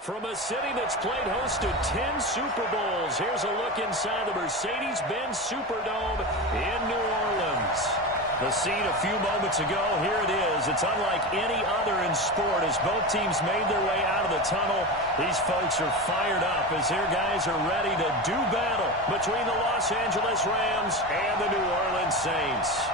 From a city that's played host to 10 Super Bowls, here's a look inside the Mercedes-Benz Superdome in New Orleans. The scene a few moments ago, here it is. It's unlike any other in sport as both teams made their way out of the tunnel. These folks are fired up as their guys are ready to do battle between the Los Angeles Rams and the New Orleans Saints.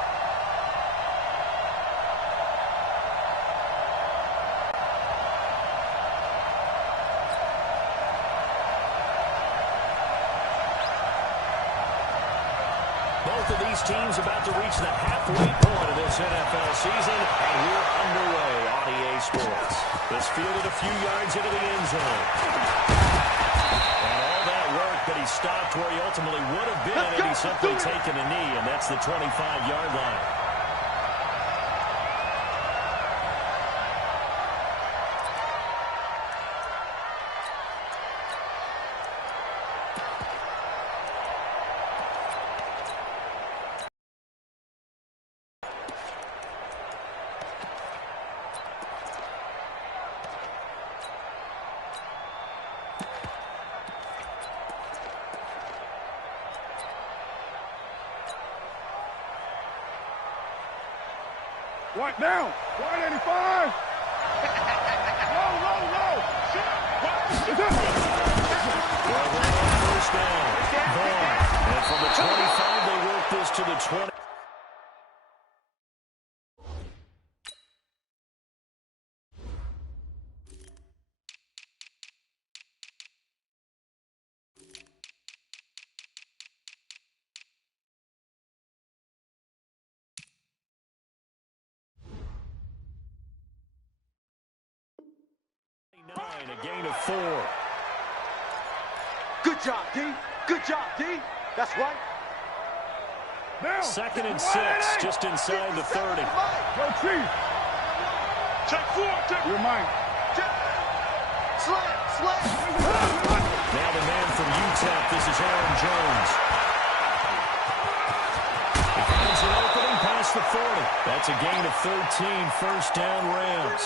Both of these teams about to reach the halfway point of this NFL season, and we're underway on EA Sports. This fielded a few yards into the end zone. And all that work, but he stopped where he ultimately would have been had he simply taken a knee, and that's the 25-yard line. What now? 185. No. First down. And from the 25, they work this to the 20. A gain of 4. Good job, D. Good job, D. That's right. Now. 2nd and 6, just inside the 30. Go Chief. Check 4. You're mine. Slam. Now the man from UTEP, this is Aaron Jones. He finds an opening past the 40. That's a gain of 13, first down Rams.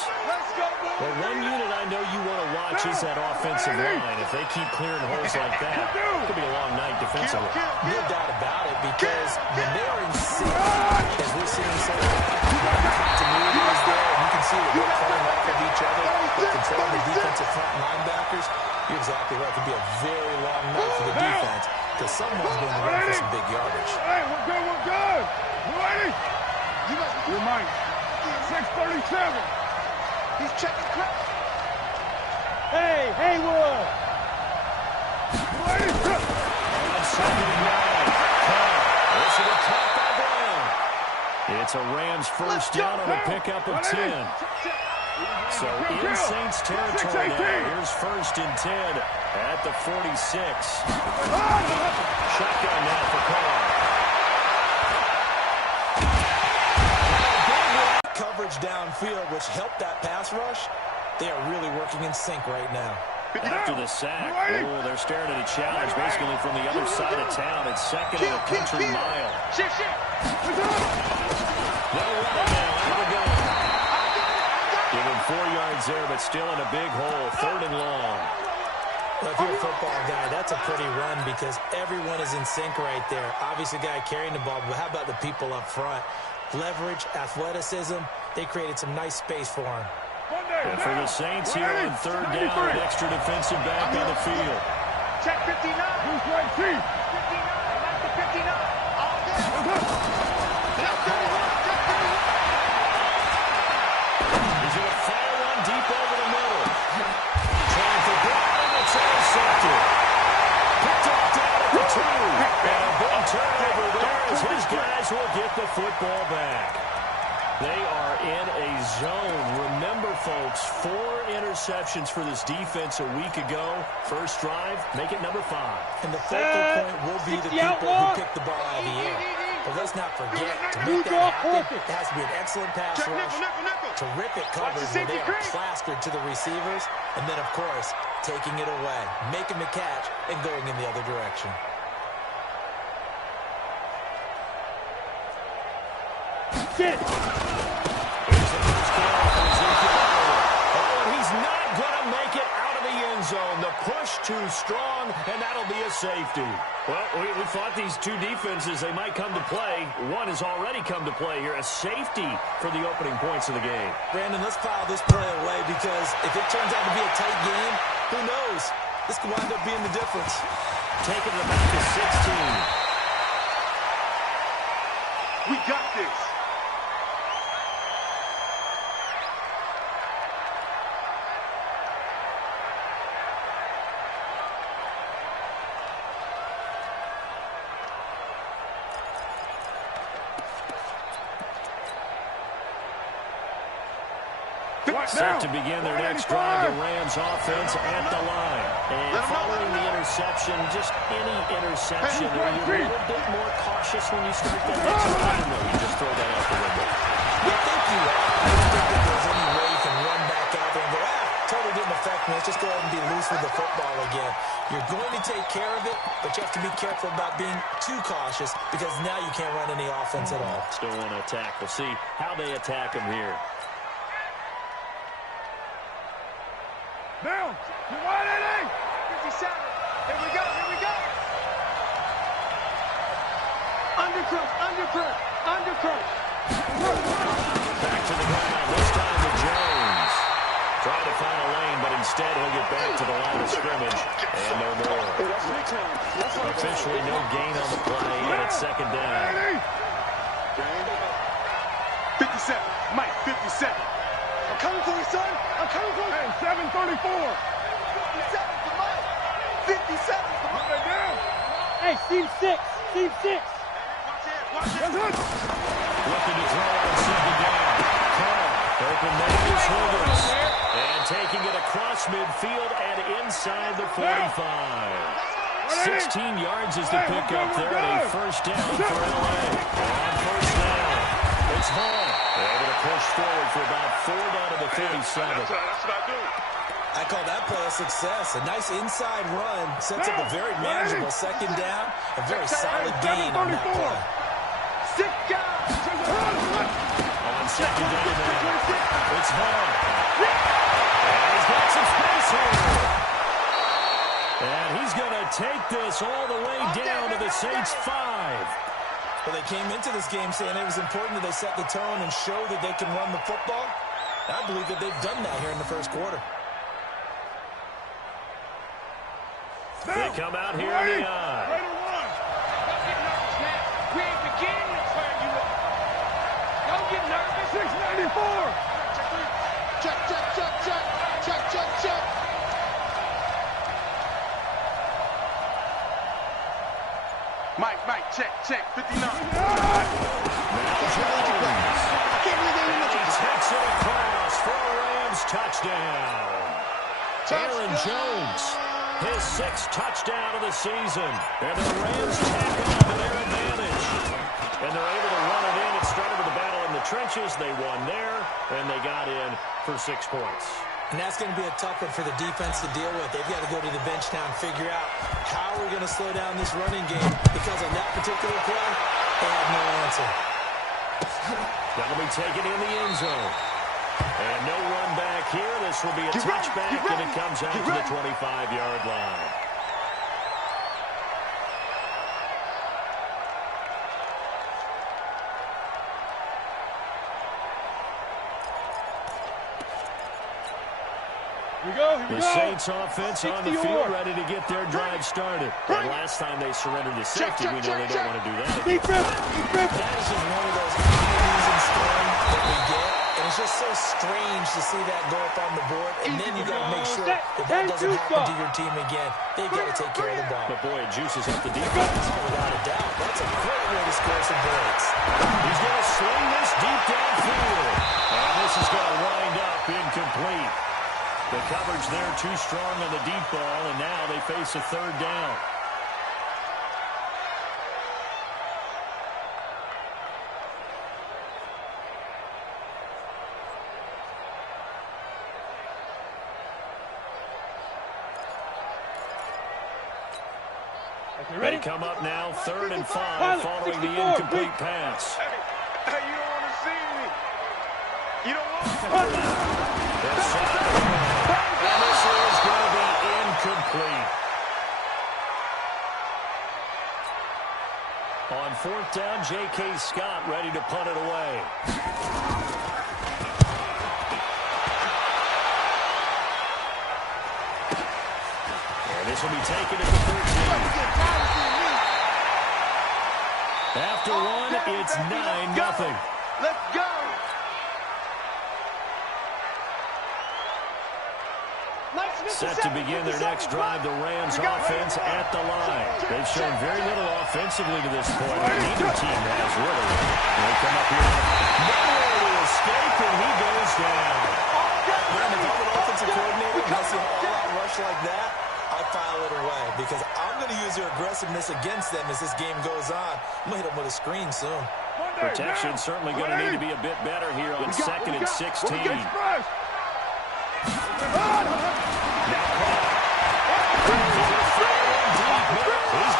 Well, one unit I know you want to watch is that offensive line. If they keep clearing holes like that, it could be a long night defensively. No doubt about it, because when they are in sync, as we're seeing so far, the continuity is there. You can see that they're playing off of each other. They're controlling the defensive front linebackers. You're exactly right. It could be a very long night for the defense because someone's going to run for some big yardage. Hey, we're good. You ready? You're mine. 637. He's checking crap. Hey, Haywood. Ready? On 2nd and 9. This is a caught by Brown. It's a Rams first down on a pickup of 10. So in Saints territory now. Here's 1st and 10 at the 46. Shotgun now for Carr. Coverage downfield, which helped that pass rush. They are really working in sync right now. After the sack, they're staring at a challenge basically from the other side of town. It's 2nd and a country mile. They'll run it now. Out of the gun. Give him 4 yards there, but still in a big hole. 3rd and long. Well, if you're a football guy, that's a pretty run because everyone is in sync right there. Obviously, the guy carrying the ball, but how about the people up front? Leverage, athleticism, they created some nice space for him. And for the Saints here on 3rd down, an extra defensive back on the field. Check 59. Who's right, Chief? 59. I like the 59. All good. He's going to fire one deep over the middle. Trying for Brown, it's intercepted. Picked up down at the 2. And a big turnover there as his guys will get the football back. They are in a zone. Remember, folks, 4 interceptions for this defense a week ago. First drive, make it number 5. And the focal point will be the people who pick the ball out of the air. But let's not forget, to make that happen, it has to be an excellent pass rush, terrific coverage where they are plastered to the receivers, and then, of course, taking it away, making the catch, and going in the other direction. Get it. Here's the first down for Ezekiel. Oh, and he's not going to make it out of the end much too strong, and that'll be a safety. Well, we thought these two defenses, they might come to play. One has already come to play here, a safety for the opening points of the game. Brandon, let's file this play away because if it turns out to be a tight game, who knows? This could wind up being the difference. Taking it back to 16. We got this. Set to begin their next drive, the Rams offense at the line. And following the interception, just any interception, are you a little bit more cautious when you start that next drive? No, you just throw that out the window. I think you are. I don't think that there's any way you can run back out there and go, totally didn't affect me. Let's just go ahead and be loose with the football again. You're going to take care of it, but you have to be careful about being too cautious because now you can't run any offense at all. Still want to attack. We'll see how they attack them here. Down. You want it? 57. Here we go. Here we go. Undercut. Undercut. Undercut. Back to the ground. This time to Jones. Trying to find a lane, but instead he'll get back to the line of scrimmage. And no more. Officially no gain on the play, and it's second down. 57. Mike, 57. I'm coming for you, son. I'm coming for you. Hey, 734. 57 for Mike. 57 for Mike. Down. Hey, Steve 6. Steve 6. Watch it. Watch it. That's it. Looking to throw on second down. Carl, open man is Higgins. And taking it across midfield and inside the 45. 16 yards is the pickup there, and a first down for L.A. On first down, it's Hall. Able to push forward for about 4 down to the 37. That's what I do. I call that play a success. A nice inside run sets up a very manageable second down. A very solid gain on that play. Sit down. On second down now, it's Hall. And he's got some space here. And he's going to take this all the way down to the Saints 5. Well, they came into this game saying it was important that they set the tone and show that they can run the football. I believe that they've done that here in the first quarter. They come out here in the eye. Right or one. Don't get nervous, man. We ain't beginning to turn you up. Don't get nervous. 694. Check, check, check, check. Check, check, check. Mike, check, check. 59. Now Jones. And he takes it across for a Rams touchdown. Aaron Jones, his 6th touchdown of the season. And the Rams tack on to their advantage. And they're able to run it in. It started with a battle in the trenches. They won there, and they got in for 6 points. And that's going to be a tough one for the defense to deal with. They've got to go to the bench now and figure out how we're going to slow down this running game because on that particular play, they have no answer. That'll be taken in the end zone. And no run back here. This will be a touchback, and it comes out to the 25-yard line. Here we go. The Saints offense on the field, ready to get their drive started. And last time they surrendered to safety, we know they don't want to do that. Defense. That is just one of those opportunities in scoring that we get. And it's just so strange to see that go up on the board. And then you got to make sure that that doesn't happen to your team again. They've got to take care of the ball. But boy, it juices up the defense. Without a doubt. That's a great way to score some points. He's going to sling this deep downfield. And this is going to wind up incomplete. The coverage there too strong on the deep ball, and now they face a 3rd down. They come up now, 3rd and 5, following the incomplete pass. Hey, you don't want to see me. You don't want to. And this is going to be incomplete. fourth down. J.K. Scott ready to punt it away. And this will be taken at the 13. After one, it's 9-0. Let's go. Set to begin their next drive, the Rams offense at the line. They've shown very little offensively to this point. Neither team has really. They come up here. Nowhere to escape, and he goes down. Man, if I'm an offensive coordinator and I see an all-out rush like that, I file it away because I'm going to use their aggressiveness against them as this game goes on. I'm going to hit them with a screen soon. Protection certainly going to need to be a bit better here on 2nd and 16. He's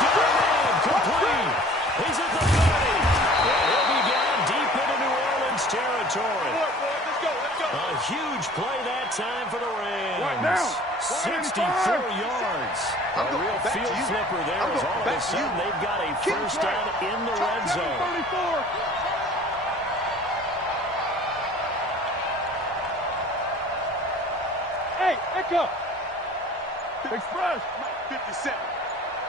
going complete. He's at the 30. And he'll be down deep into New Orleans territory. A huge play that time for the Rams. 64 yards. A real field flipper there as all of a sudden they've got a first down in the red zone. Hey, Echo. Express. 57.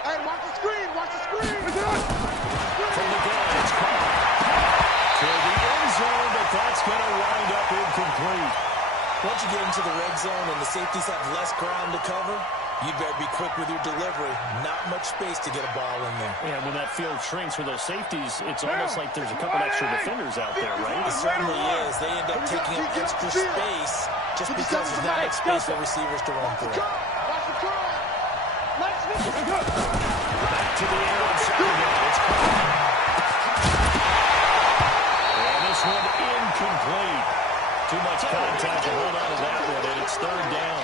Hey, watch the screen. Watch the screen. From the gun, it's caught. To the end zone, but that's going to wind up incomplete. Once you get into the red zone and the safeties have less ground to cover, you better be quick with your delivery. Not much space to get a ball in there. Yeah, when that field shrinks for those safeties, it's almost like there's a couple extra defenders out there, right? It certainly is. They end up taking up extra space just because there's not much space for receivers to run through. Watch the curl. Back to the air on second down. It's caught. And this one incomplete. Too much contact to hold on to that one, and it's third down.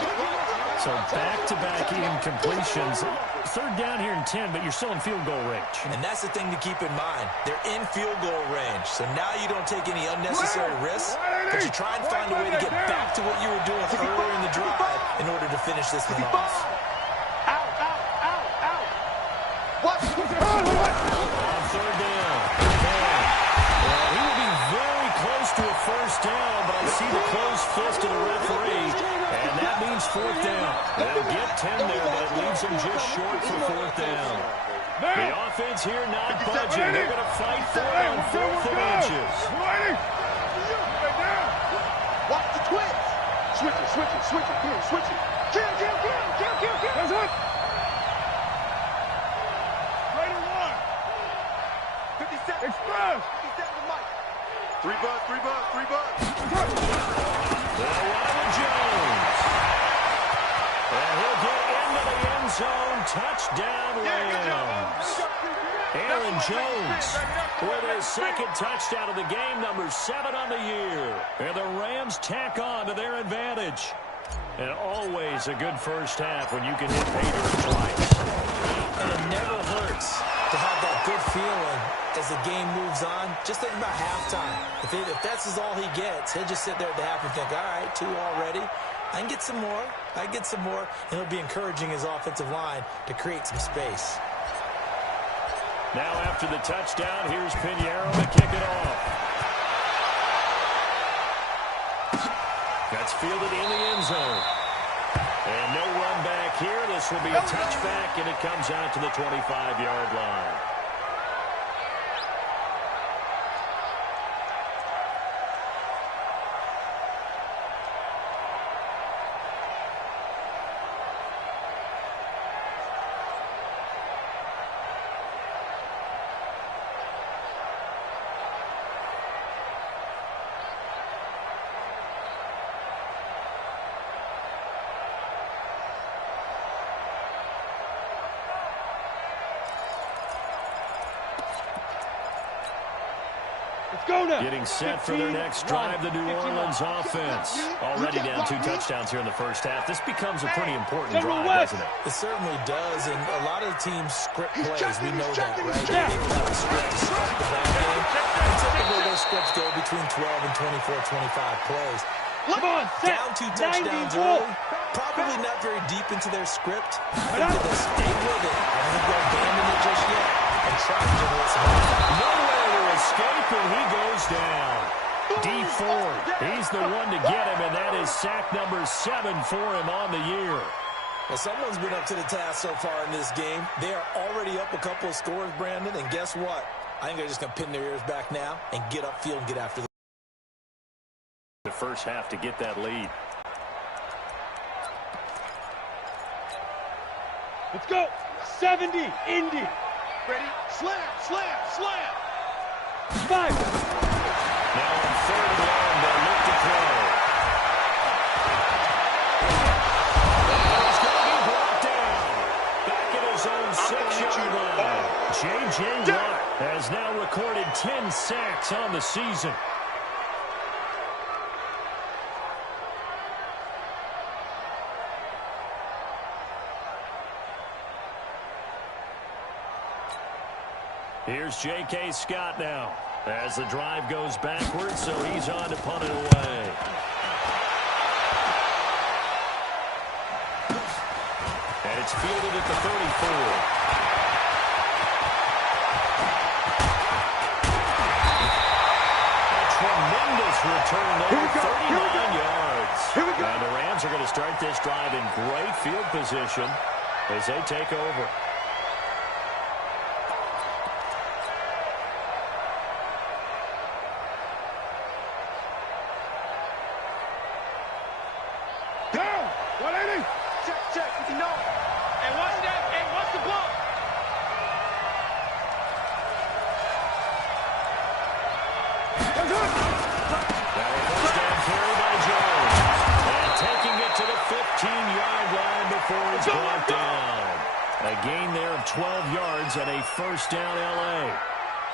So back-to-back incompletions. Third down here in 10, but you're still in field goal range. And that's the thing to keep in mind. They're in field goal range. So now you don't take any unnecessary risks, but you try and find a way to get back to what you were doing earlier in the drive in order to finish this one off. What? On third down. Well, he will be very close to a first down, but I see the closed fist of the referee, and that means fourth down. They'll get 10 there, but it leaves them just short for fourth down. The offense here not budging. They're going to fight for it on 4th and inches. Watch the twins. Switch it. Here, switch it. Kill. That's it. Express. 3 bucks. Jones. And he'll get into the end zone. Touchdown, Rams. Aaron Jones with his second touchdown of the game, number 7 on the year. And the Rams tack on to their advantage. And always a good first half when you can hit pay dirt twice. And it never hurts to have that good feeling as the game moves on. Just think about halftime. If that's all he gets, he'll just sit there at the half and think, all right, 2 already. I can get some more. And it'll be encouraging his offensive line to create some space. Now after the touchdown, here's Pinheiro to kick it off. That's fielded in the end zone. And no run back here. This will be a touchback, and it comes out to the 25-yard line. Getting set for their next drive, the New Orleans offense. Already down 2 touchdowns here in the first half. This becomes a pretty important drive, doesn't it? It certainly does, and a lot of the teams script plays. We know that, right? They have a script to start the ball game. And typically, those scripts go between 12 and 24, 25 plays. Down 2 touchdowns early. Probably not very deep into their script. I think they'll stay with it. I don't think they'll abandon it just yet. and try to generate some offense. Nowhere to escape, and he goes down. D Ford, he's the one to get him, and that is sack number 7 for him on the year. Well, someone's been up to the task so far in this game. They are already up a couple of scores, Brandon, and guess what? I think they're just going to pin their ears back now and get upfield and get after the first half to get that lead. Let's go. 70, Indy. Ready? Slam, slam, slam. 5. Now on 3rd and long, they'll look to throw. He's going to be brought down. Back at his own 6-yard line. J.J. Watt has now recorded 10 sacks on the season. Here's J.K. Scott now as the drive goes backwards, so he's on to punt it away. And it's fielded at the 34. A tremendous return there, 39 yards. And the Rams are going to start this drive in great field position as they take over. And a first down, L.A.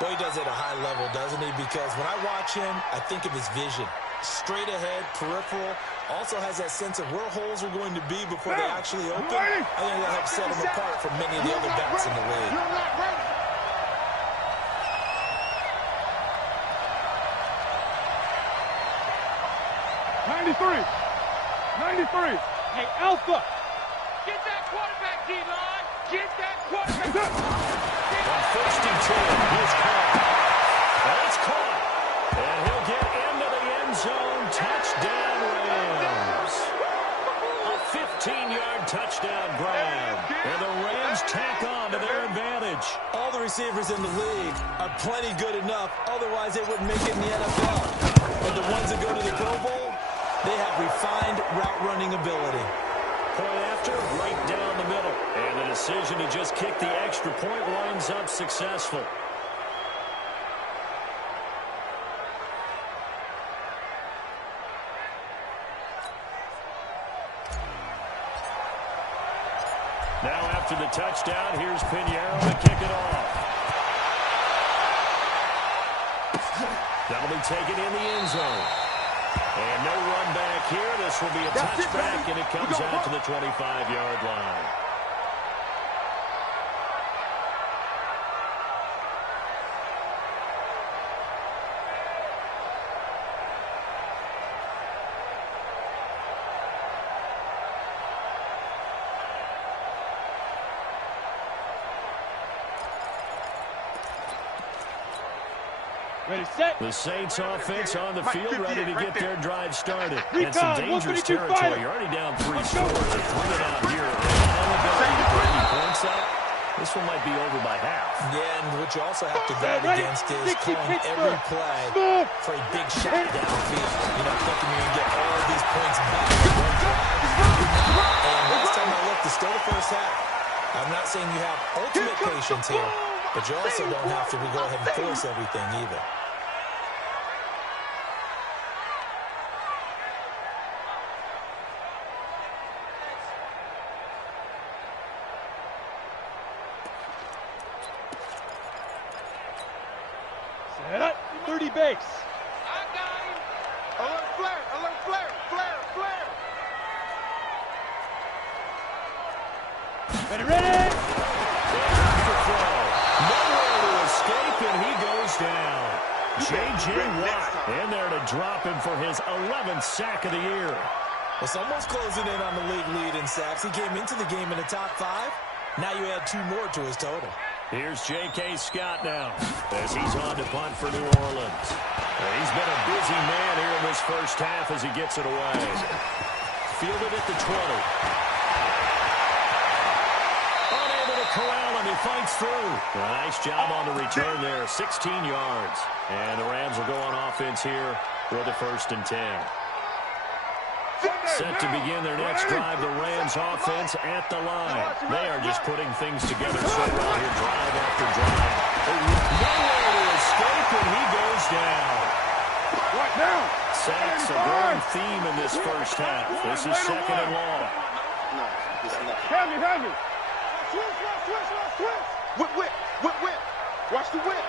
Boy, he does it at a high level, doesn't he? Because when I watch him, I think of his vision. Straight ahead, peripheral. Also has that sense of where holes are going to be before they actually open. I think that helps set him apart from many of the other backs in the league. 93. Hey, Alpha. Get that quarterback, D-line. Get that quarterback. On 1st and 10, he's caught. That's caught. And he'll get into the end zone. Touchdown, Rams. A 15-yard touchdown grab. And the Rams tack on to their advantage. All the receivers in the league are plenty good enough. Otherwise, they wouldn't make it in the NFL. But the ones that go to the Pro Bowl, they have refined route running ability. Point after, right down the middle. And the decision to just kick the extra point winds up successful. Now after the touchdown, here's Pinheiro to kick it off. That'll be taken in the end zone. And no run back here. This will be a touchback, and it comes out to the 25-yard line. Ready, set. The Saints offense on the field, ready to get their drive started. Recon, And some dangerous territory. You're already down 3 scores. A 3-and-out here. Inability to put any points up. This one might be over by half. Yeah, and what you also have to guard against is calling every play for a big shot downfield. You know, thinking you're going to get all of these points back in one drive. And last time I looked, it's still the first half. I'm not saying you have ultimate patience here, but you also don't have to go ahead and force everything either. Set up. 30 base. I got him. Alert flare, alert flare, flare, flare. Ready. Nowhere to escape, and he goes down. J.J. Watt in there to drop him for his 11th sack of the year. Well, someone's closing in on the league lead in sacks. He came into the game in the top 5. Now you add 2 more to his total. Here's J.K. Scott now as he's on to punt for New Orleans. He's been a busy man here in this first half as he gets it away. Fielded at the 20. Unable to corral him. He fights through. Nice job on the return there. 16 yards. And the Rams will go on offense here with a 1st and 10. Set to begin their next drive, the Rams offense at the line. They are just putting things together so well here, drive after drive. Nowhere to escape, and he goes down. Right now. Sacks a growing theme in this first half. This is 2nd and long. Have me. Switch. Whip. Watch the whip.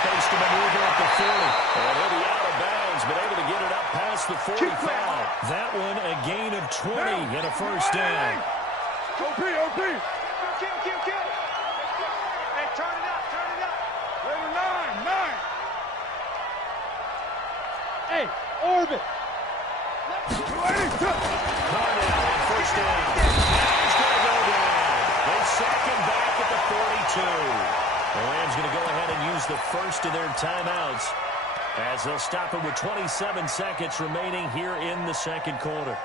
Space to maneuver at the 40. And he'll be out of bounds, but able to get it up past the 45. That one a gain of 20 and a 1st down. OP. Kill. Hey, turn it up. Later, 9. Hey, orbit. Carnell on 1st down. He's going to go down. They sack him back at the 42. The Rams going to go ahead and use the first of their timeouts as they'll stop it with 27 seconds remaining here in the 2nd quarter.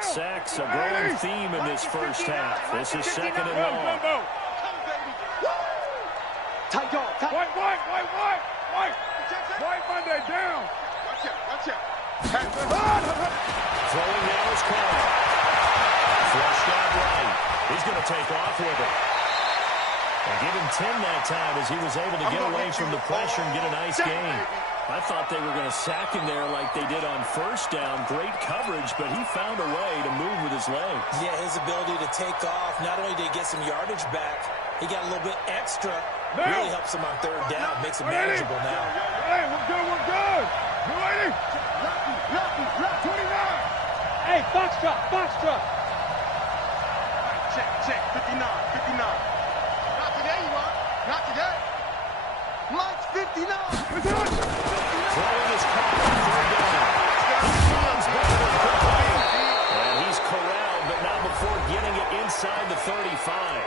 Sacks a growing theme in this first half. This is 2nd and long. Tight dog. White Monday down. Watch out. Throwing now is Carnell. Flushed out right. He's going to take off with it. And give him 10 that time as he was able to get away from the pressure and get a nice gain. I thought they were going to sack him there like they did on 1st down. Great coverage, but he found a way to move with his legs. Yeah, his ability to take off, not only did he get some yardage back, he got a little bit extra. Really helps him on 3rd down, makes it manageable now. Hey, we're good. You ready? Lucky. 29. Hey, Foxtrot. Check. 59. Not today, you are. Not today. Lunch 59. Throwing his car on 3rd down. And he's corralled, but not before getting it inside the 35.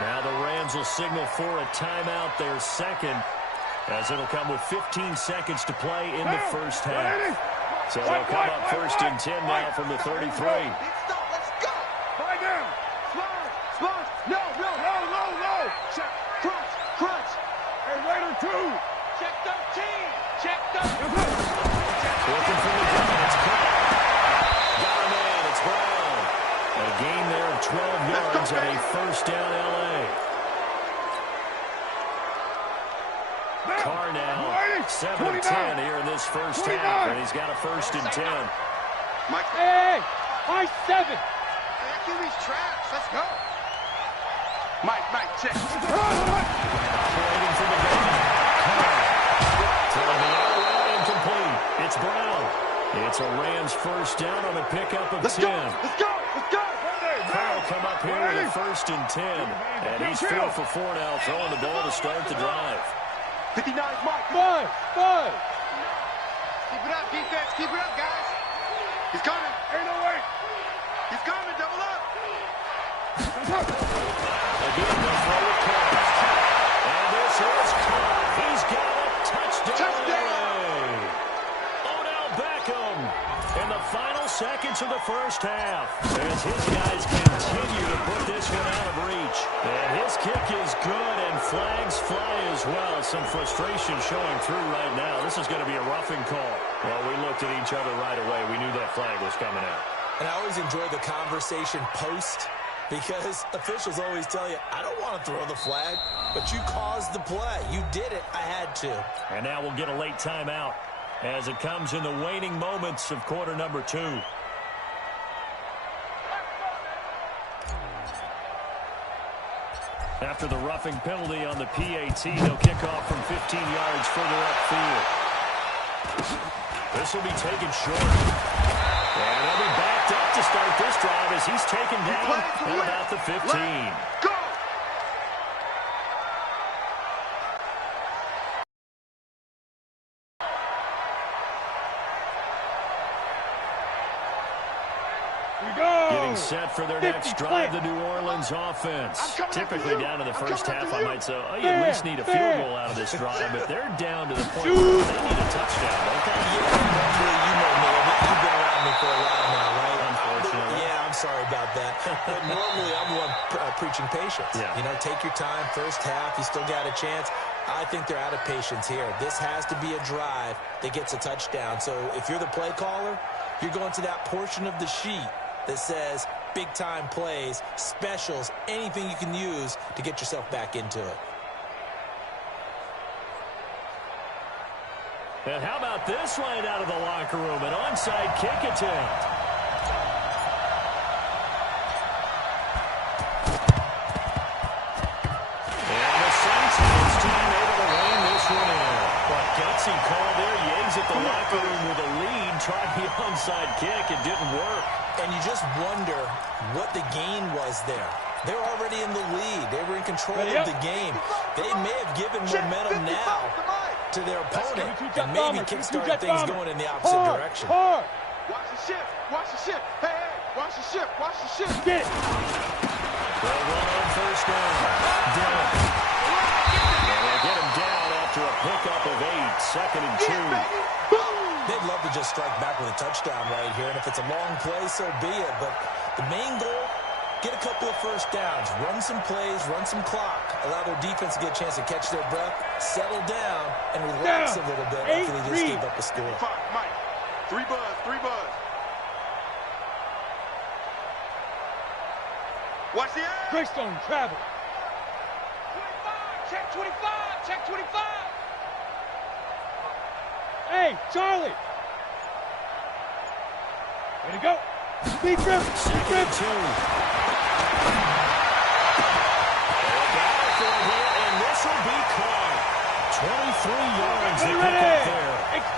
Now the Rams will signal for a timeout, their 2nd, as it'll come with 15 seconds to play in the first half. So they'll come up 1st and 10 now from the 33. Let's go. Right down. Slide. No. Low. Check. Crunch. Hey, Raider 2. Check 13. Looking for the gun. It's Clark. Got a man. It's Brown. A gain there of 12 yards and a 1st down L.A. Carnell, 7 of 10 here in this first half, and he's got a 1st and 10. Hey, high 7. QB's trash. Let's go. Mike, check. Operating from the gun. Throwing the other incomplete. It's Brown. It's a Rams 1st down on a pickup of 10. Let's go. Carl come up here with a 1st and 10. And he's 4 for 4 now, throwing the ball to start the drive. 59 is Mike. 5. Keep it up, defense. Keep it up, guys. He's coming. Ain't no way. He's coming. Double up. Again, they'll throw it close. And this is caught. He's got it. Touchdown. Odell Beckham in the final seconds of the first half as his guys continue to put this one out of reach. And his kick is good, and flags fly as well. Some frustration showing through right now. This is going to be a roughing call. Well, we looked at each other right away. We knew that flag was coming out. And I always enjoy the conversation post, because officials always tell you, I don't want to throw the flag, but you caused the play. You did it. I had to. And now we'll get a late timeout as it comes in the waning moments of quarter number 2. After the roughing penalty on the PAT, they'll kick off from 15 yards further upfield. This will be taken short. And they'll be backed up to start this drive as he's taken down at about the 15. Getting set for their next drive, the New Orleans offense. Typically down to the first half, I might say, oh, you at least need a field goal out of this drive, but they're down to the point where they need a touchdown, don't they? Yeah, you know me. You've been around me for a while now, right? Unfortunately. Yeah, I'm sorry about that. But normally, I'm the one preaching patience. Yeah. You know, take your time. First half, you still got a chance. I think they're out of patience here. This has to be a drive that gets a touchdown. So if you're the play caller, you're going to that portion of the sheet that says big-time plays, specials, anything you can use to get yourself back into it. And how about this line out of the locker room? An onside kick attempt. And the Saints and his team able to rein this one in. But gutsy call there. Yates at the locker room with a lead. Tried the onside kick. It didn't work. And you just wonder what the gain was there. They're already in the lead. They were in control of the game. They may have given momentum now to their opponent and maybe kickstart things going in the opposite direction. Watch the ship. Watch the ship. Hey, watch the ship. Watch the ship. They'll run on first down. Dillon. They'll get him down after a pickup of 8. Second and 2. They'd love to just strike back with a touchdown right here, and if it's a long play, so be it. But the main goal, get a couple of first downs, run some plays, run some clock, allow their defense to get a chance to catch their breath, settle down, and relax a little bit after they just gave up a score. Mike, 3 buzz, 3 buzz. Watch the end. Greystone travel. 25, check 25, check 25. Hey, Charlie. Way to go. Speed trip. Speed trip. 2. And this will be caught. 23 yards to pick up there. X3.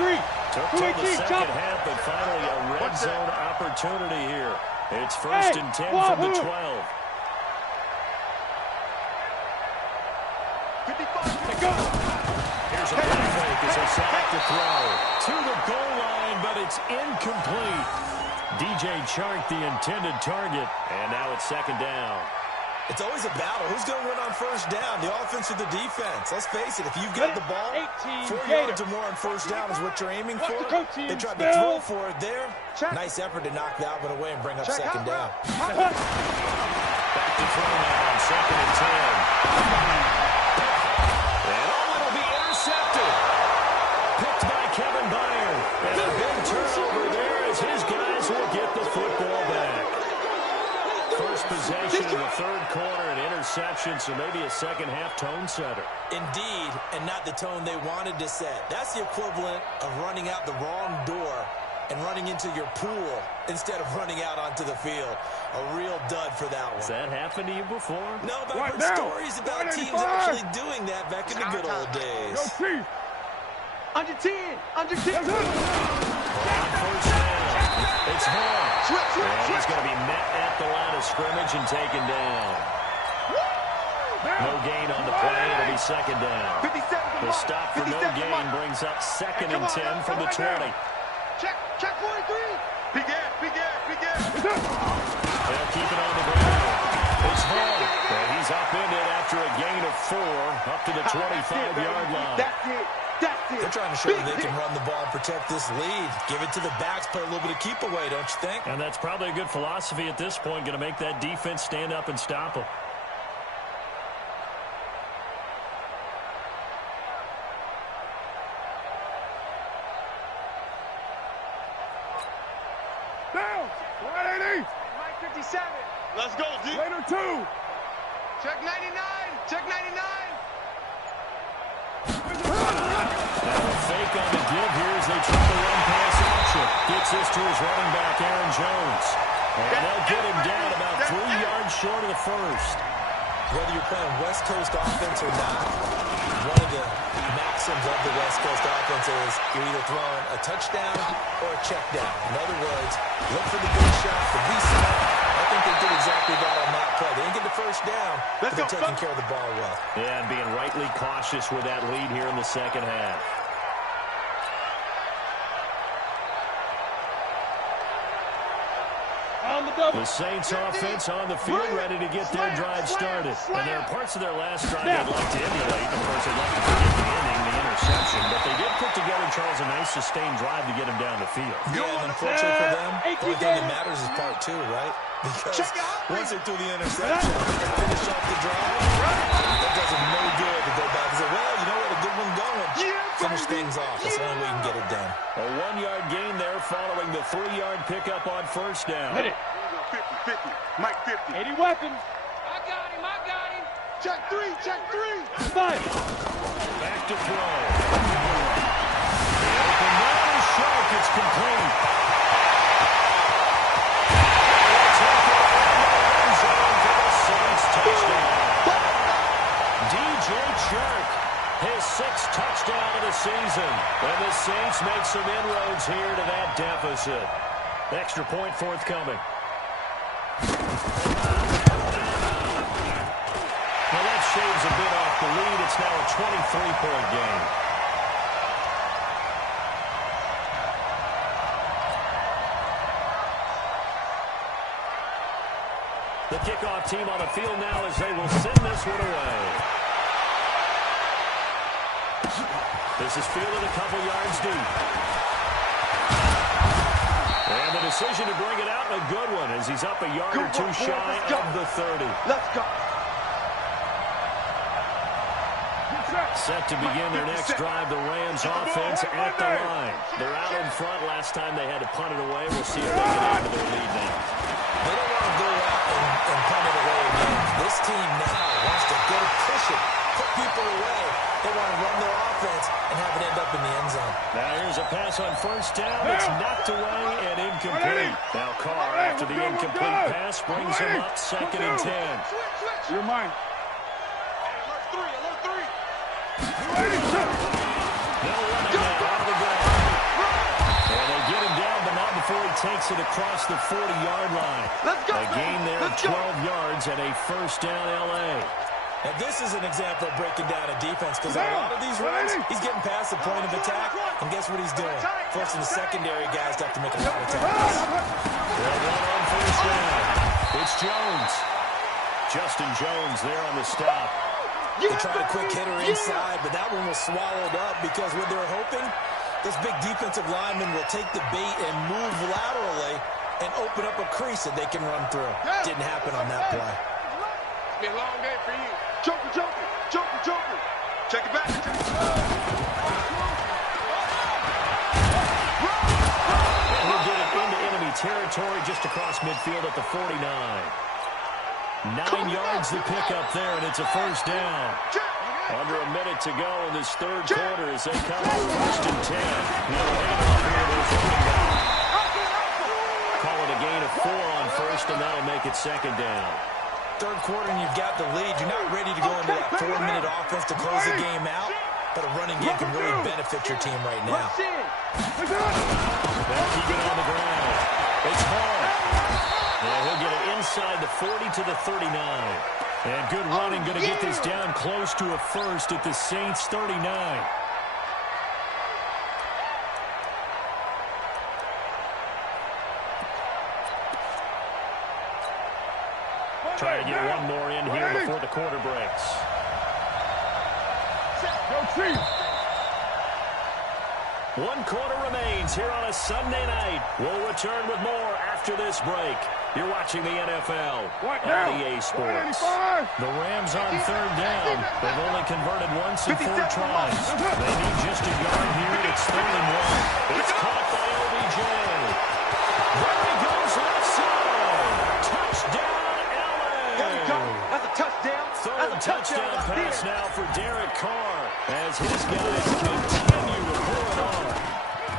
Took till the second half, but finally a red zone opportunity here. It's first and 10 from the 12. 55. Here's a play fake as they select to throw. To the goal line, but it's incomplete. DJ Chark, the intended target, and now it's second down. It's always a battle. Who's going to win on first down, the offense or the defense? Let's face it, if you've got the ball, 4 yards or more on first down is what you're aiming for. They tried to throw for it there. Nice effort to knock that one away and bring up second down. Back to throw now on second and 10. And it'll be intercepted. Picked by Kevin Byard. And a big turnover there as his guys will get the football back. First possession in the third quarter, an interception, so maybe a second-half tone setter. Indeed, and not the tone they wanted to set. That's the equivalent of running out the wrong door and running into your pool instead of running out onto the field. A real dud for that one. Has that happened to you before? No, but I've heard stories about teams actually doing that back in the good old days. Under 10. Under 10. First down. It's Hall. And he's going to be met at the line of scrimmage and taken down. No gain on the play. It'll be second down. 57. The stop for no gain brings up second and 10 from the 20. Check 43. Big ass, big ass, big ass. They'll keep it on the ground. It's Hall. And he's upended after a gain of 4 up to the 25-yard line. That's it. That's it. They're trying to show that they can run the ball and protect this lead. Give it to the backs, play a little bit of keep away, don't you think? And that's probably a good philosophy at this point, going to make that defense stand up and stop them. Down. 180. Mike 57. Let's go, D. Later 2. Check 99. Check 99. Now a fake on the give here as they try to run pass action. Gets this to his running back, Aaron Jones. And they'll get him down about 3 yards short of the first. Whether you're playing West Coast offense or not, one of the maxims of the West Coast offense is you're either throwing a touchdown or a check down. In other words, look for the big shot, the be smart. I think they did exactly that on that play. They didn't get the first down, but they're taking care of the ball well. Yeah, and being rightly cautious with that lead here in the second half. I'm on the double. The Saints offense on the field, ready to get their drive started. And there are parts of their last drive they'd like to emulate. Of course, they'd like to forget the ending, the interception. But they did put together, Charles, a nice sustained drive to get him down the field. Yeah, and unfortunately for them, the only thing that matters is part two, right? Because once they threw the interception, they finish off the drive. That does them no good to go back and say, well, you know what, a good one going. Finish things off. That's the only way you can get it done. A 1-yard gain there following the 3-yard pickup on first down. Hit it. 50, Mike 50. 80 weapons. I got him. Check three. 5. Back to throw. The man is sharp. It's complete. DJ Chark, his 6th touchdown of the season. And the Saints make some inroads here to that deficit. Extra point forthcoming. Well, that shaves a bit off the lead. It's now a 23-point game. The kickoff team on the field now as they will send this one away. This is fielded a couple yards deep. And the decision to bring it out, a good one, as he's up a yard or two shy of the 30. Let's go. Set to begin their next drive, the Rams offense at the line. They're out in front. Last time they had to punt it away. We'll see if they get out of their lead now. They don't want to go out and punt it away again. This team now wants to go push it, put people away. They want to run their offense and have it end up in the end zone. Now here's a pass on first down. It's knocked away and incomplete. Now Carr, after the incomplete pass, brings him up 2nd and 10. You're mine. No running now out of the ground. And they get him down, but not before he takes it across the 40-yard line. A gain there of 12 yards and a first down L.A. And this is an example of breaking down a defense, because a lot of these runs, he's getting past the point of attack, and guess what he's doing? Forcing the secondary guys to have to make a lot of tackles. Well, one on first down. It's Jones. Justin Jones there on the stop. They tried a quick hitter inside, but that one was swallowed up because what they're hoping, this big defensive lineman will take the bait and move laterally and open up a crease that they can run through. Didn't happen on that play. It's been a long day for you. Joker. Check it back. He'll get it into enemy territory just across midfield at the 49. 9 yards to pick up there, and it's a first down. Under a minute to go in this third quarter as they come up 1st and 10. Call it a gain of 4 on first, and that'll make it 2nd down. Third quarter, and you've got the lead. You're not ready to go into that 4-minute offense to close the game out, but a running game can really benefit your team right now. They'll keep it on the ground. It's hard. Yeah, he'll get it inside the 40 to the 39. And good running, going to get this down close to a first at the Saints 39. Try to get one more in here before the quarter breaks. One quarter remains here on a Sunday night. We'll return with more after this break. You're watching the NFL on EA Sports. The Rams on 3rd down. They've only converted once in 4 tries. They need just a yard here. It's 3rd and 1. It's caught by OBJ. There he goes left side. Touchdown, LA. That's a touchdown. Third touchdown pass now for Derek Carr as his guys continue to pull it on.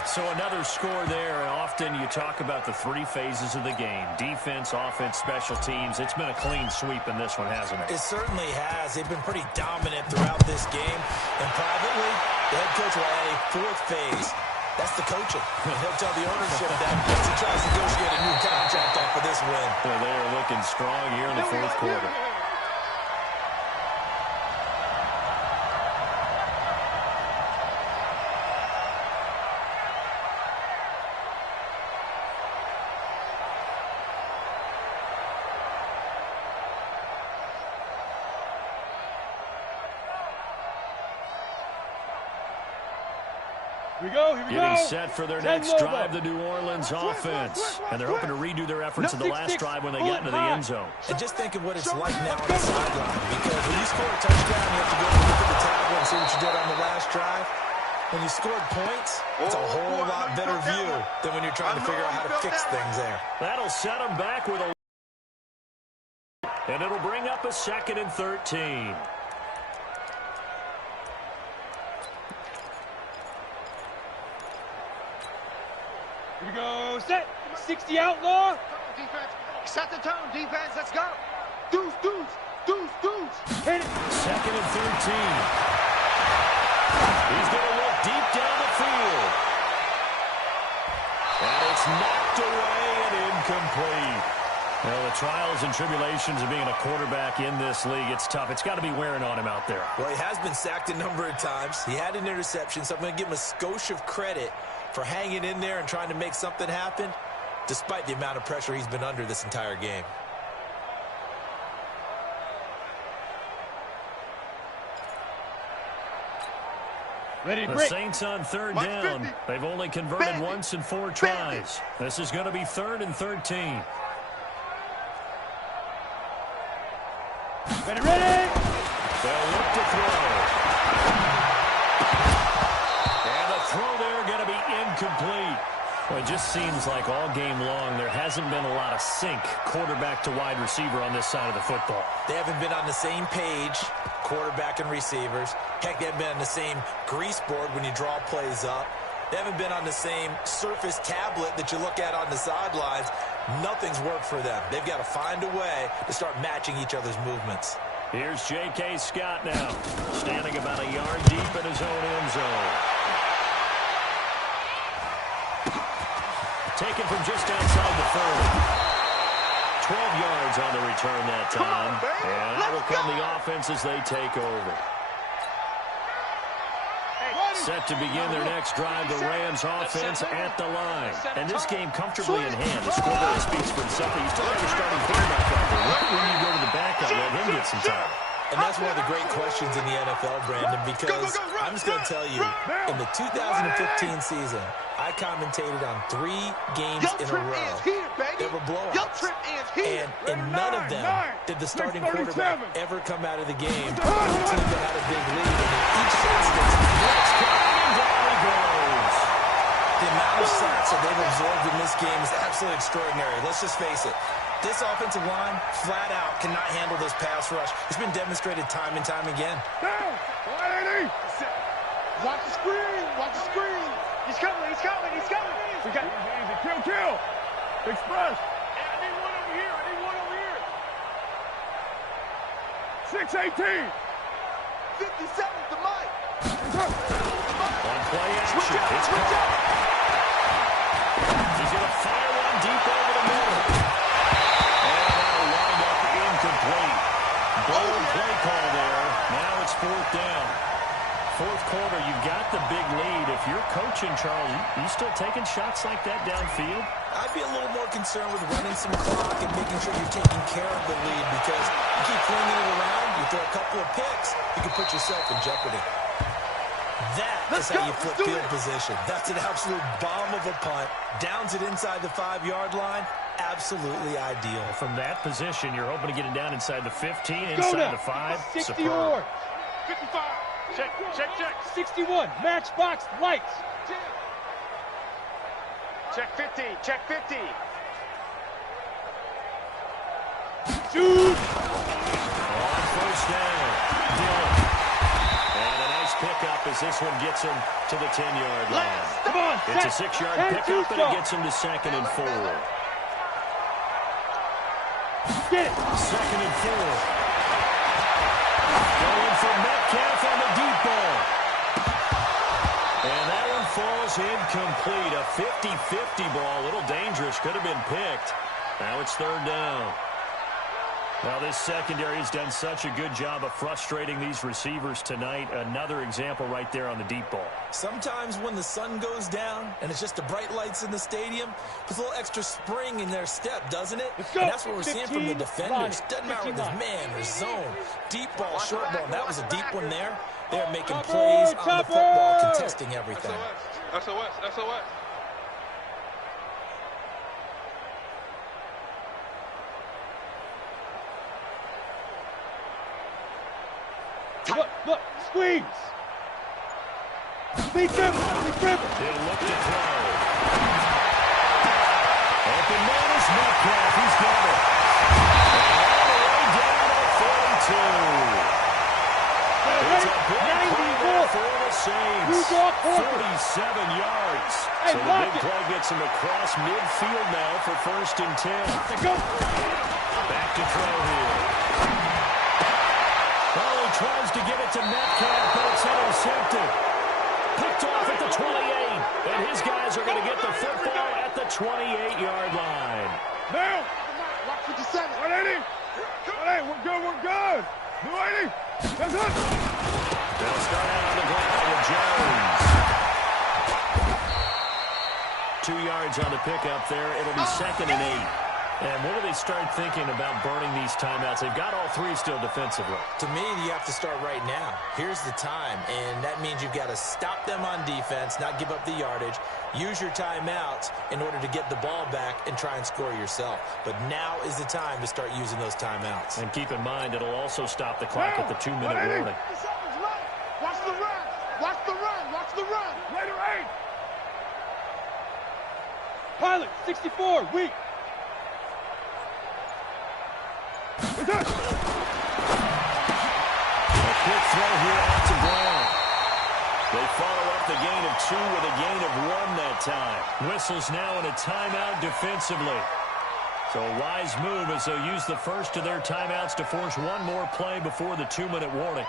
So another score there, and often you talk about the 3 phases of the game. Defense, offense, special teams. It's been a clean sweep in this one, hasn't it? It certainly has. They've been pretty dominant throughout this game. And privately, the head coach will add a 4th phase. That's the coaching. He'll tell the ownership that once he tries to negotiate a new contract off of this win. Well, they are looking strong here in the 4th quarter. Getting set for their next drive, the New Orleans offense. And they're hoping to redo their efforts in the last drive when they got into the end zone. And just think of what it's like now on the sideline. Because when you score a touchdown, you have to go and look at the tablet and see what you did on the last drive. When you scored points, it's a whole lot better view than when you're trying to figure out how to fix things there. That'll set them back with a... And it'll bring up a 2nd and 13. Here we go. Set. 60 outlaw. Defense. Set the tone, defense. Let's go. Deuce, deuce, deuce, deuce. Hit it. 2nd and 13. He's going to look deep down the field. And it's knocked away and incomplete. Well, the trials and tribulations of being a quarterback in this league, it's tough. It's got to be wearing on him out there. Well, he has been sacked a number of times. He had an interception, so I'm going to give him a skosh of credit for hanging in there and trying to make something happen, despite the amount of pressure he's been under this entire game. The Saints on 3rd down. They've only converted once in 4 tries. This is going to be 3rd and 13. Ready. They'll look to throw. And the throw there going to be incomplete. Well, it just seems like all game long there hasn't been a lot of sync quarterback to wide receiver on this side of the football. They haven't been on the same page, quarterback and receivers. Heck, they haven't been on the same grease board when you draw plays up. They haven't been on the same surface tablet that you look at on the sidelines. Nothing's worked for them. They've got to find a way to start matching each other's movements. Here's J.K. Scott now, standing about a yard deep in his own end zone. Taken from just outside the 30. 12 yards on the return that time. And that will come the offense as they take over. Set to begin their next drive, the Rams offense at the line. And this game comfortably in hand. The scoreboard speaks for itself. You still have your starting quarterback out there. Look when you go to the backup, let him get some time. And that's one of the great questions in the NFL, Brandon, because I'm just going to tell you, in the 2015 season, I commentated on 3 games in a row. They were blowouts. And in none of them did the starting quarterback ever come out of the game with a team that had a big lead. And in each instance, the amount of sacks that they've absorbed in this game is absolutely extraordinary. Let's just face it. This offensive line, flat out, cannot handle this pass rush. It's been demonstrated time and time again. Watch the screen. Watch the screen. He's coming. He's coming. He's coming. We got easy. Kill. Express. Hey, I need one over here. 6-18. 57 to Mike. On play action. It's caught. He's going to fire one deep over the middle. And that'll wind up incomplete. Bold play call there. Now it's 4th down. 4th quarter, you've got the big lead. If you're coaching, Charles, you still taking shots like that downfield? I'd be a little more concerned with running some clock and making sure you're taking care of the lead, because you keep flinging it around, you throw a couple of picks, you can put yourself in jeopardy. That is how you flip field position. That's an absolute bomb of a punt. Downs it inside the 5-yard line. Absolutely ideal. From that position, you're hoping to get it down inside the 15, inside the 5. 60 yards. 55. Check. 61. Matchbox lights. Check 50. Check 50. Shoot. On 1st down. Dillon. And a nice pickup as this one gets him to the 10-yard line. Come on. It's a 6-yard pickup, and it gets him to 2nd and 4. Get it. 2nd and 4. Going for Metcalf on the deep ball. And that one falls incomplete. A 50-50 ball. A little dangerous. Could have been picked. Now it's 3rd down. Well, this secondary has done such a good job of frustrating these receivers tonight. Another example right there on the deep ball. Sometimes when the sun goes down and it's just the bright lights in the stadium, puts a little extra spring in their step, doesn't it? And that's what we're seeing from the defenders. Doesn't matter if it's man or zone, deep ball, short ball. And that was a deep one there. They're making plays on the football, contesting everything. SOS, SOS. Look, squeeze. Be careful. He'll look to throw. Open man is Metcalf. He's got it. All the way down to 42. It's a big play there for the Saints. 47 yards. So the big play gets him across midfield now for 1st and 10. Back to throw here. Well, he tries to get it to Metcalf, but it's intercepted. Picked off at the 28. And his guys are going to get the football at the 28-yard line. Now! Watch 57. 180. 180. We're good. 280. That's it. They'll start out on the ground with Jones. 2 yards on the pickup there. It'll be 2nd and 8. And what do they start thinking about burning these timeouts? They've got all 3 still defensively. To me, you have to start right now. Here's the time, and that means you've got to stop them on defense, not give up the yardage, use your timeouts in order to get the ball back and try and score yourself. But now is the time to start using those timeouts. And keep in mind, it'll also stop the clock at the 2-minute warning. Watch the run. Watch the run. Watch the run. Later 8. Pilot, 64, weak. A quick throw here out to Brown. They follow up the gain of 2 with a gain of 1 that time. Whistles now in a timeout defensively. So a wise move as they'll use the first of their timeouts to force one more play before the 2-minute warning.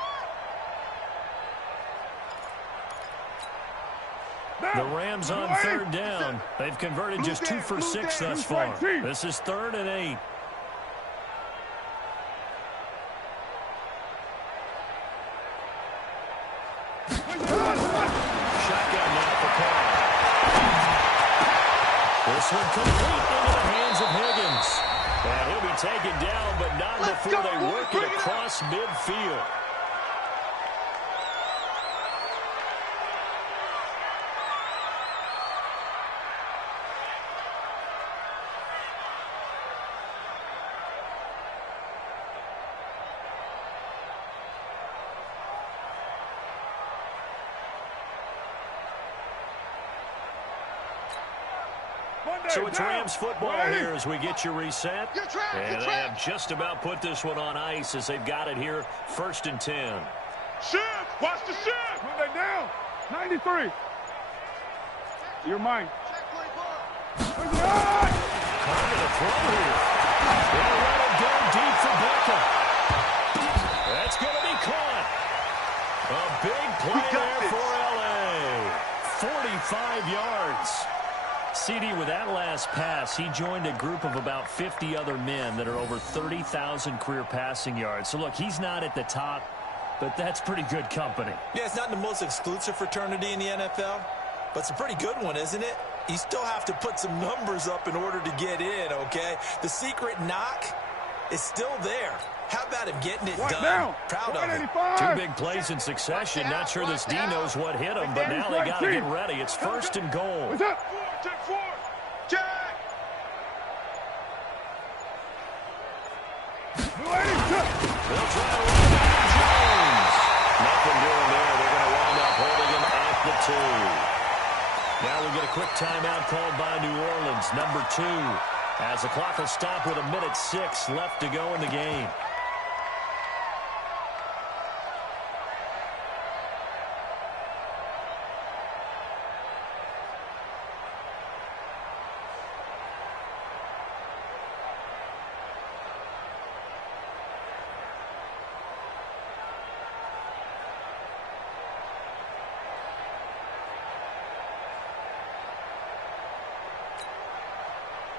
The Rams on 3rd down. They've converted just 2 for 6 thus far. This is 3rd and 8. Shotgun now for Carr. This one complete into the hands of Higgins. And he'll be taken down, but not before they work it across midfield. So it's Rams football here as we get you reset. And they have just about put this one on ice as they've got it here, 1st and 10. Shift! Watch the shift! Move that down! 93. You're mine. Carter to throw here. They'll let it go deep for Beckham. That's going to be caught. A big play there for L.A. 45 yards. CD, with that last pass, he joined a group of about 50 other men that are over 30,000 career passing yards. So, look, he's not at the top, but that's pretty good company. Yeah, it's not the most exclusive fraternity in the NFL, but it's a pretty good one, isn't it? You still have to put some numbers up in order to get in, okay? The secret knock is still there. How about him getting it done? Now. Proud of him. 2 big plays in succession. Not sure this D knows what hit him, but now they got to get ready. It's 1st and goal. What's up? Check 4. Check. They'll try to run down Jones. Nothing doing there. They're going to wind up holding him at the 2. Now we get a quick timeout called by New Orleans, number 2, as the clock will stop with 1:06 left to go in the game.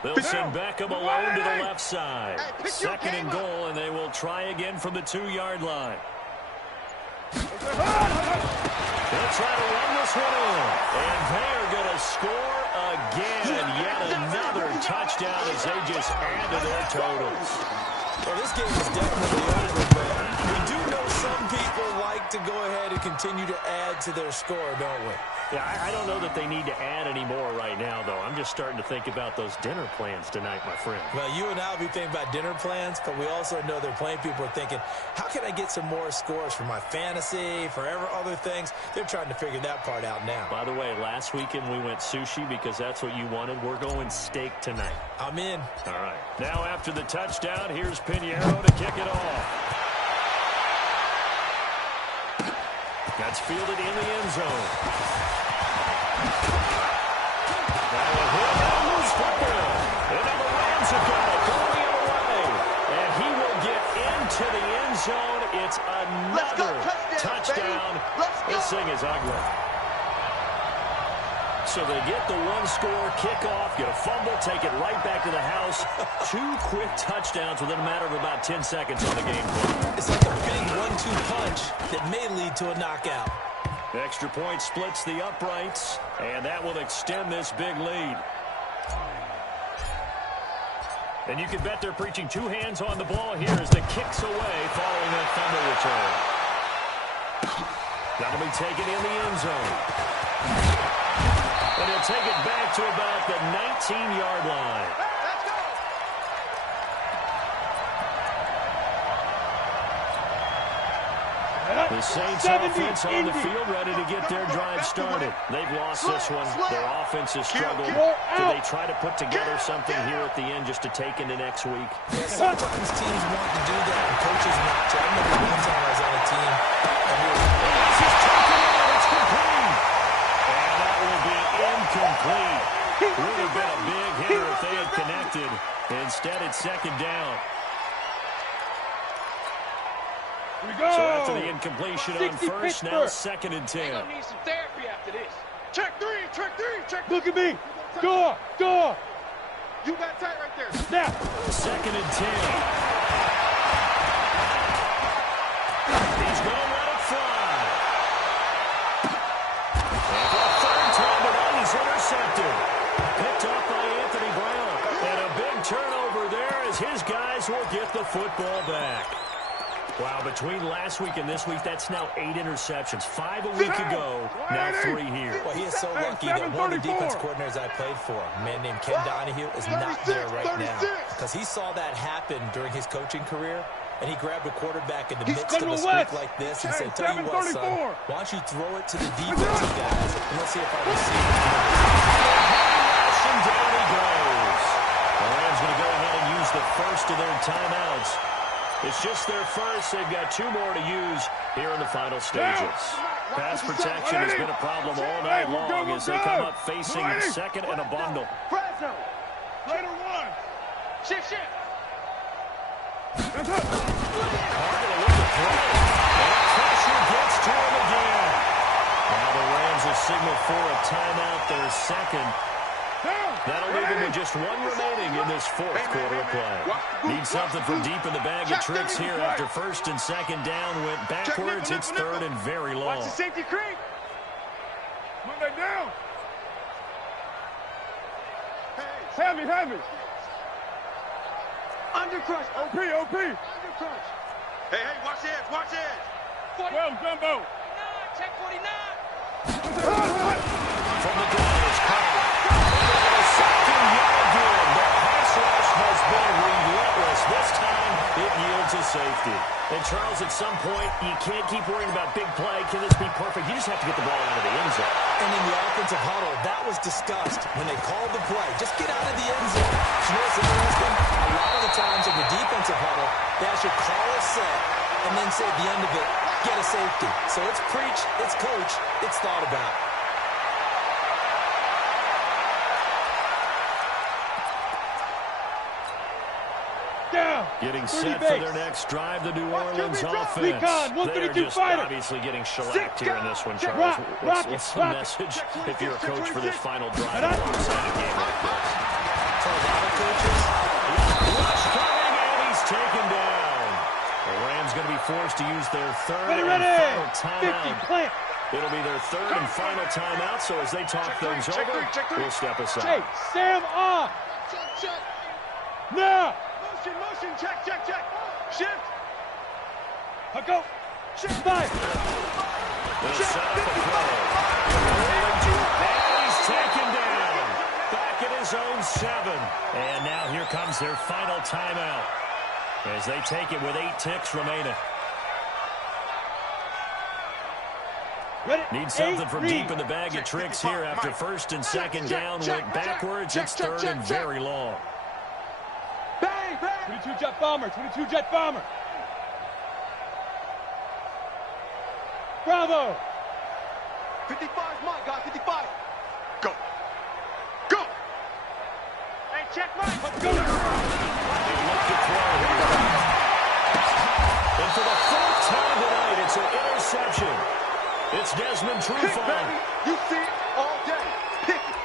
They'll send Beckham alone to the left side. 2nd and goal, and they will try again from the 2-yard line. They'll try to run this one in, and they are going to score again. Yet another touchdown as they just add to their totals. Well, this game is definitely over, but we do know some people like to go ahead and continue to add to their score, don't we? Yeah, I don't know that they need to add any more right now, though. I'm just starting to think about those dinner plans tonight, my friend. Well, you and I will be thinking about dinner plans, but we also know they're playing people are thinking, how can I get some more scores for my fantasy, for other things? They're trying to figure that part out now. By the way, last weekend we went sushi because that's what you wanted. We're going steak tonight. I'm in. All right. Now after the touchdown, here's Pinheiro to kick it off. That's fielded in the end zone. Now a hit on the slipper. And now the Rams have got it, throwing it away. And he will get into the end zone. It's another touchdown. This thing is ugly. So they get the one-score kickoff, get a fumble, take it right back to the house. 2 quick touchdowns within a matter of about 10 seconds on the game clock. It's like a big 1-2 punch that may lead to a knockout. The extra point splits the uprights, and that will extend this big lead. And you can bet they're preaching 2 hands on the ball here as the kick's away following that fumble return. That'll be taken in the end zone. And he'll take it back to about the 19-yard line. Let's go. The Saints offense on the field ready to get their drive started. They've lost this one. Their offense has struggled. Do they try to put together something here at the end just to take into next week? Yeah, sometimes teams want to do that, and coaches want to. I remember one time I was on a team, and we were... This is taken out. It's complete. And that will be incomplete. Would have been a big hitter if they had connected. Instead, it's second down. So after the incompletion on first, now 2nd and 10. They're going to need some therapy after this. Check three. Look at me. Door. You got tight right there. Snap. 2nd and 10. He's going to let it fly. And for a 3rd time tonight, he's intercepted. Picked up by Anthony Brown. And a big turnover there as his guys will get the football back. Wow, between last week and this week, that's now 8 interceptions. 5 a week ago, now 3 here. Well, he is so lucky that one of the defense coordinators I played for, a man named Ken Donahue, is not there right now. Because he saw that happen during his coaching career, and he grabbed a quarterback in the midst of a streak like this and said, tell you what, son, why don't you throw it to the defensive guys, and let's see if I can see it. And down he goes. The Rams going to go ahead and use the first of their timeouts. It's just their first. They've got 2 more to use here in the final stages. Pass protection has been a problem all night long as they come up facing 2nd and a bundle. Later one. Shift. That's up. Carr going to look to play. And pressure gets to him again. Now the Rams will signal for a timeout, their 2nd. That'll leave them with just 1 remaining in this 4th quarter of play. Need something from deep in the bag of tricks here after 1st and 2nd down. Went backwards. It's 3rd and very long. Watch the safety creep. Move that down. Heavy. Undercrush. OP. Undercrush. Hey, watch the edge. 12, Jumbo. 49. Check 49. From the gun, it's Carr. Has been relentless. This time, it yields a safety. And, Charles, at some point, you can't keep worrying about big play. Can this be perfect? You just have to get the ball out of the end zone. And in the offensive huddle, that was discussed when they called the play. Just get out of the end zone. You know what's interesting? A lot of the times in the defensive huddle, they actually call a set and then say at the end of it, get a safety. So it's preach, it's coach, it's thought about. Down. Getting set for their next drive, the New Orleans offense. They are just obviously getting shellacked here in this one, Charles. What's the message if you're a coach for this final drive alongside a game like this? For a lot of coaches, Rush coming, and he's taken down. The Rams going to be forced to use their 3rd and final timeout. It'll be their 3rd and final timeout, so as they talk things over, we'll step aside. Hey, Sam off. Check. Now. Motion, check. Shift. Go. Shift. They'll Five. set up a throw. And he's taken down. Back at his own 7. And now here comes their final timeout as they take it with 8 ticks remaining. Need something from deep in the bag of tricks here after first and second down went backwards. It's third and very long. Bang. 22 jet bomber. Bravo. 55's mine, guys. 55. Go. Hey, check mine. Let's go. And for the 4th time tonight, it's an interception. It's Desmond Pick, Trufant. baby. You see it all day. Pick it.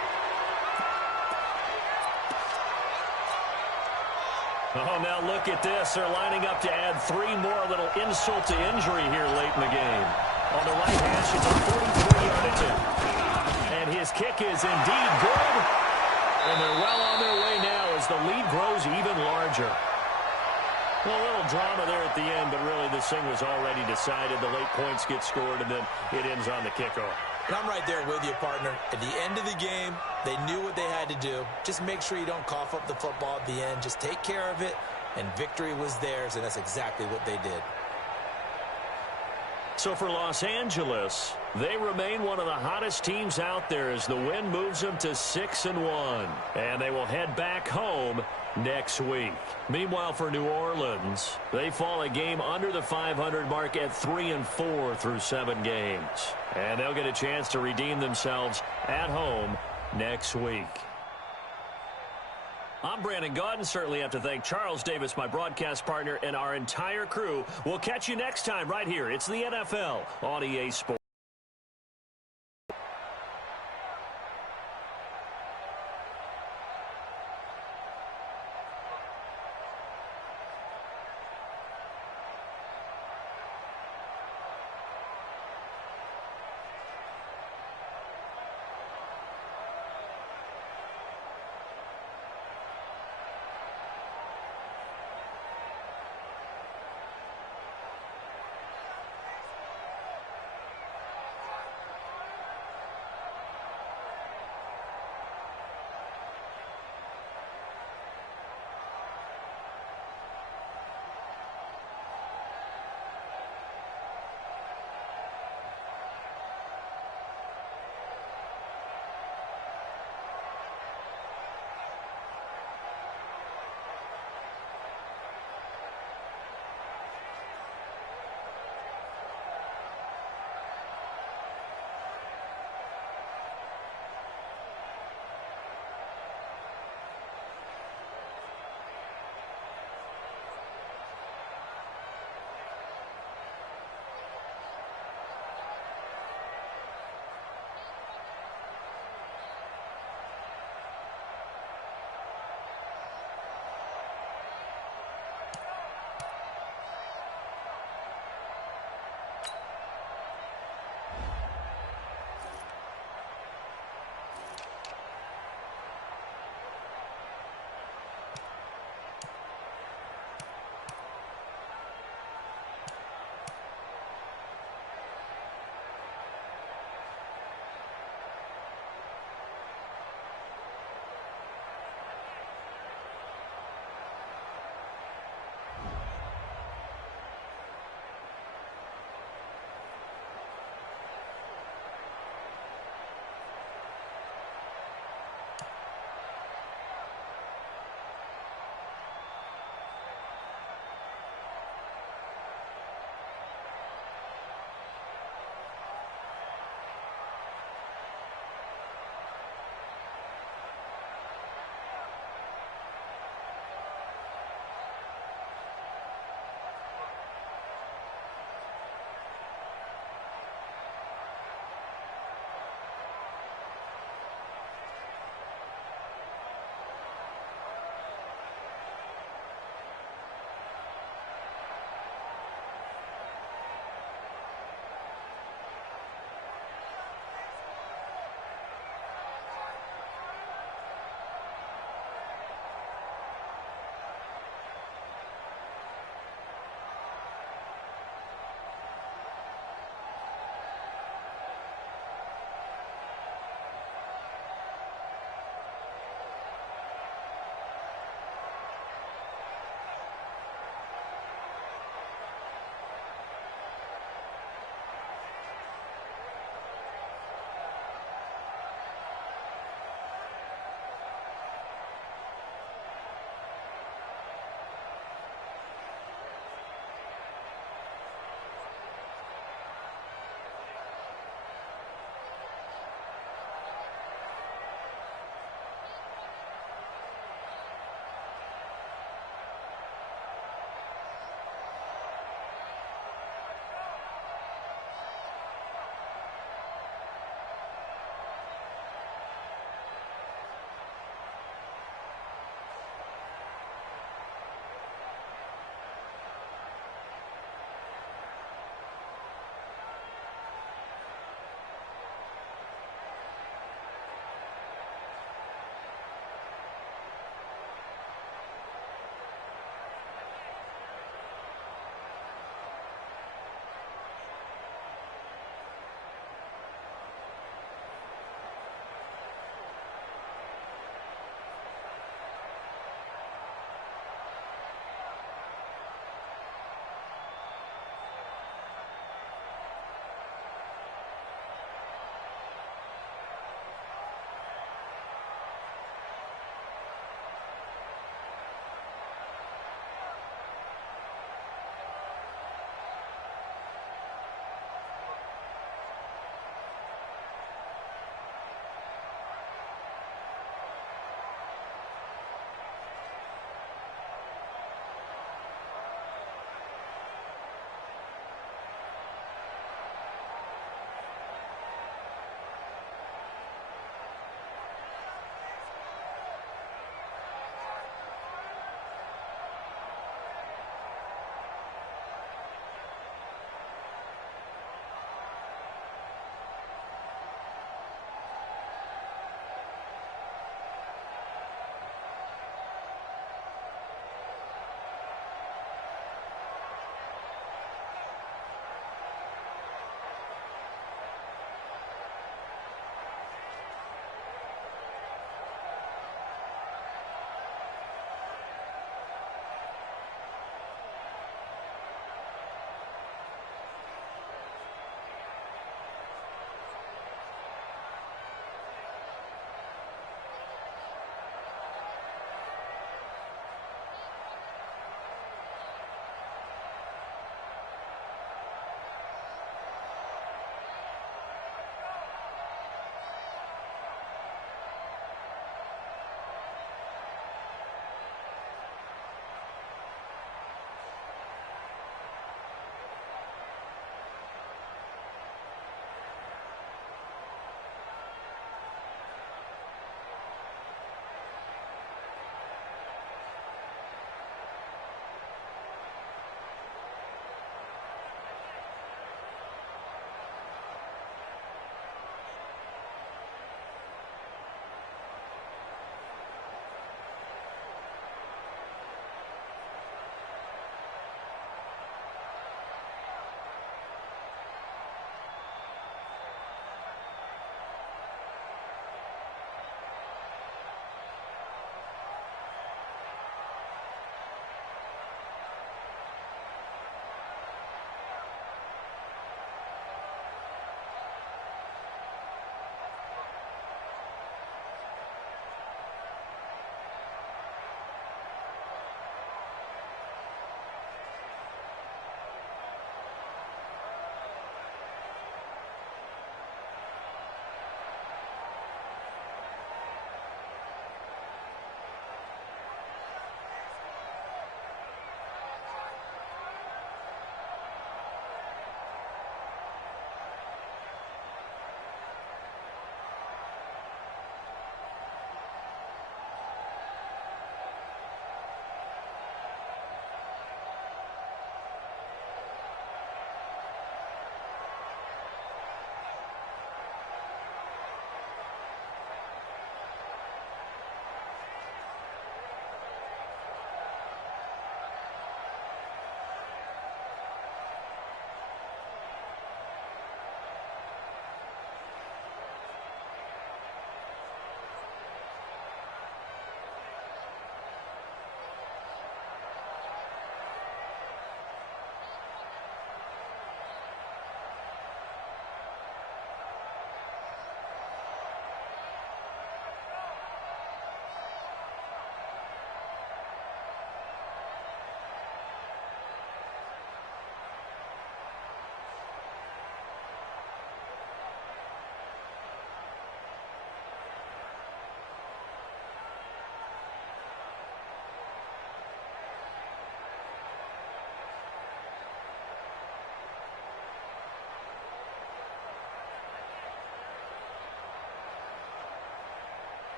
Oh, now look at this. They're lining up to add 3 more, a little insult to injury here late in the game. On the right hash, it's a 43-yard attempt. And his kick is indeed good. And they're well on their way now as the lead grows even larger. A little drama there at the end, but really this thing was already decided. The late points get scored, and then it ends on the kickoff. And I'm right there with you, partner. At the end of the game, they knew what they had to do. Just make sure you don't cough up the football at the end. Just take care of it, and victory was theirs, and that's exactly what they did. So for Los Angeles, they remain one of the hottest teams out there as the win moves them to 6-1. And they will head back home next week. Meanwhile, for New Orleans, they fall a game under the 500 mark at 3-4 through 7 games. And they'll get a chance to redeem themselves at home next week. I'm Brandon Gaudin. Certainly have to thank Charles Davis, my broadcast partner, and our entire crew. We'll catch you next time right here. It's the NFL on EA Sports.